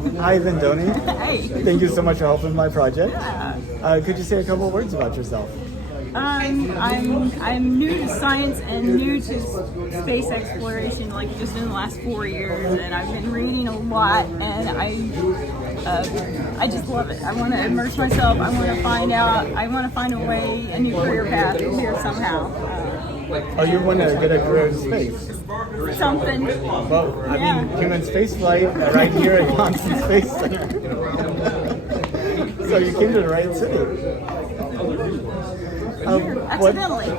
Hi, Vendoni. Hey. Thank you so much for helping my project. Yeah. Could you say a couple of words about yourself? I'm new to science and new to space exploration, like just in the last 4 years, and I've been reading a lot, and I just love it. I want to immerse myself. I want to find out. I want to find a way, a new career path here somehow. Oh, you want to get a career in space? Something. Well, I mean, human space flight right here at Johnson Space Center. So you came to the right city. Accidentally.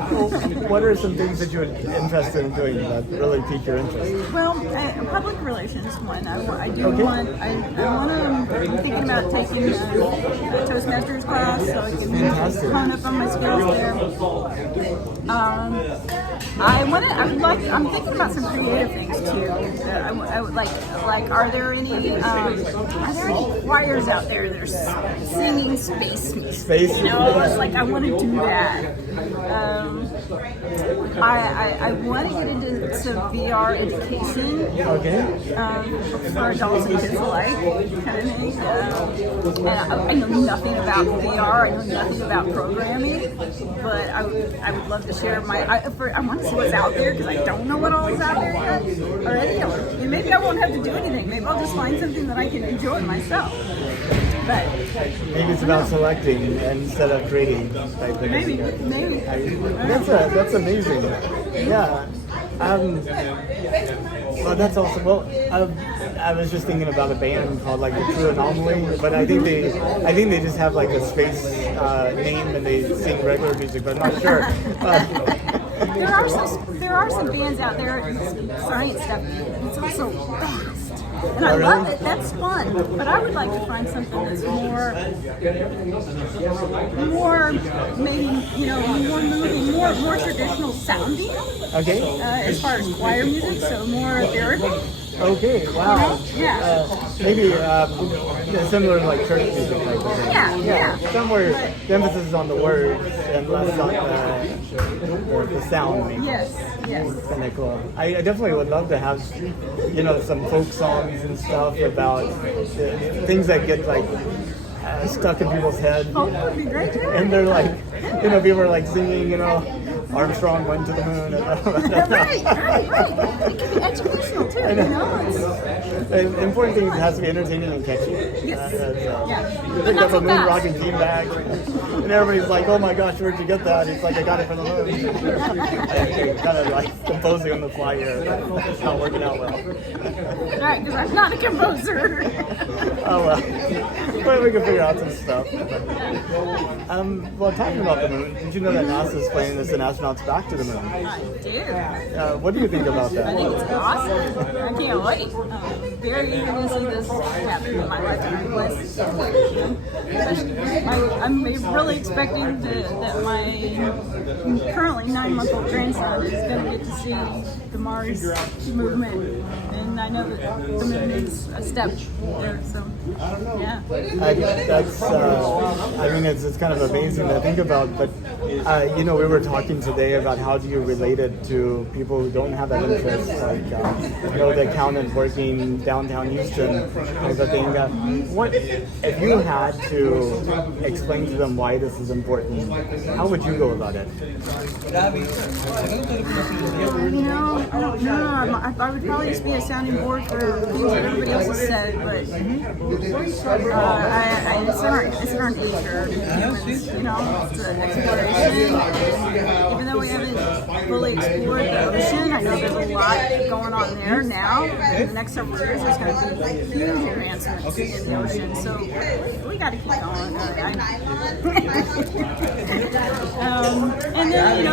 What are some things that you're interested in doing that really pique your interest? Well, public relations one. I want to. I'm thinking about taking a Toastmasters class so I can hone up on my skills there. I'm thinking about some creative things too. I would like. Are there any choirs out there that are singing space music? Space. You know, it's like I want to do that. I want to get into VR education. Okay. For adults and kids alike, kind of thing. I know nothing about VR. I know nothing about programming, but I would love to share my. I want to see what's out there because I don't know what all is out there yet already. Or maybe I won't have to do anything. Maybe I'll just find something that I can enjoy myself. But maybe it's about selecting instead of creating. Maybe. That's amazing. Yeah. Well, that's awesome. Well, I was just thinking about a band called like the True Anomaly, but I think they just have like a space name and they sing regular music, but I'm not sure. There are some bands out there, science stuff. It's also fast. And I love it. That's fun. But I would like to find something that's more maybe, more moving, more traditional sounding. Okay. As far as choir music, so more therapy. Okay, wow. Yeah. Maybe similar to like church music type of thing. Yeah. Somewhere the emphasis is on the words and less on the sound. Maybe. Yes. Kind of cool. I definitely would love to have, some folk songs and stuff about things that get like stuck in people's head. Folk would be great too. And they're like, people are like singing, Armstrong went to the moon. Right. It can be educational too, The important thing is it has to be entertaining and catchy. Yes. You picked up a moon rock and came back, and everybody's like, "Oh my gosh, where'd you get that?" It's like, "I got it from the moon." Kind of like composing on the fly here, but it's not working out well. Right, because I'm not a composer. Oh well, but we can figure out some stuff. Well, talking about the moon, did you know that NASA's planning to send astronauts back to the moon? I do. What do you think about that? I think it's awesome. I can't wait. I'm very eager to see this happen in my lifetime. I'm really expecting that my currently 9-month-old grandson is going to get to see the Mars movement, and I know that the moon is a step there. So, yeah. It's kind of amazing to think about, but we were talking today about how do you relate it to people who don't have that interest, like the accountant working downtown Houston type of thing. What if you had to explain to them why this is important? How would you go about it? I don't know. I would probably just be a sounding board for things that everybody else has said, but it's in our nature. It's an exploration. Even though we haven't fully explored the ocean, I know there's a lot going on there now. In the next several years, there's going to be huge advancements in the ocean, so we got to keep going. And then,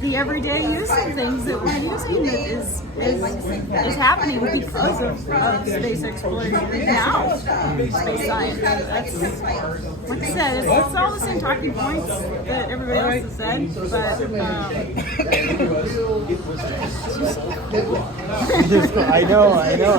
the everyday use of things that we're using is happening because of space exploration now. Space science. That's, like I said, it's all the same talking points that everybody else has said, but I know,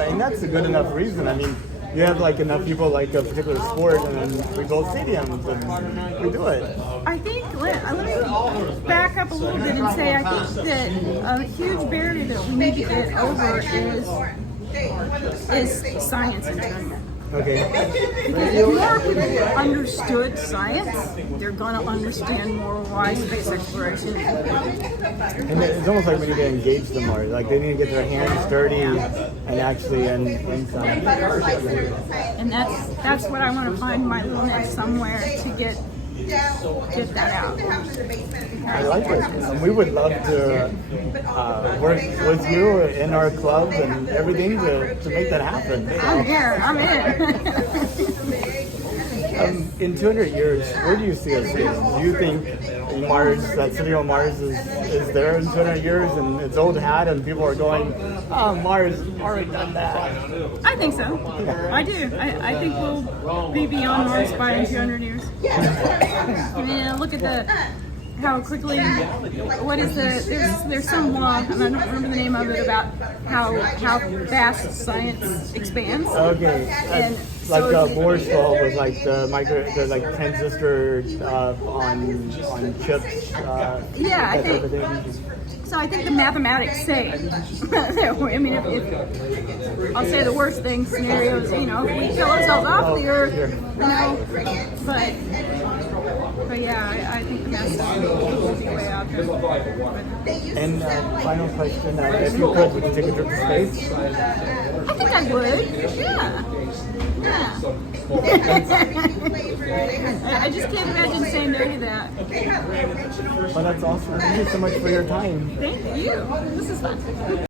and that's a good enough reason. I mean, you have like enough people like a particular sport, and then we build stadiums and we do it. I think let me back up a little bit and say I think that a huge barrier that we need to get over is science internment. Okay. Because if more people understood science, they're going to understand more why space exploration is important. And it's almost like we need to engage them more. Like they need to get their hands dirty and actually in science. And that's what I want to find my little niche somewhere to get that out. I like it. And we would love to work with you in our club and everything to make that happen. I'm here. I'm in. In 200 years, where do you see us getting? Do you think Mars, that city on Mars, is there in 200 years and it's old hat and people are going, oh, Mars, already done that? I think so. I do. I think we'll be beyond Mars by 200 years. I mean, look at how quickly, what is there's some law, and I don't remember the name of it, about how fast science expands. Okay. And like so Moore's law was like the like transistor on chips. Yeah, I that type of think. thing. So I think the mathematics say, I mean, if I'll say the worst thing scenarios, if we kill ourselves off the earth, but yeah, I think the math stuff will be way out there. And final question, if you could, would you take a trip to space? I think I would, yeah. I just can't imagine saying no to that. Well, that's awesome. Thank you so much for your time. Thank you. This is fun.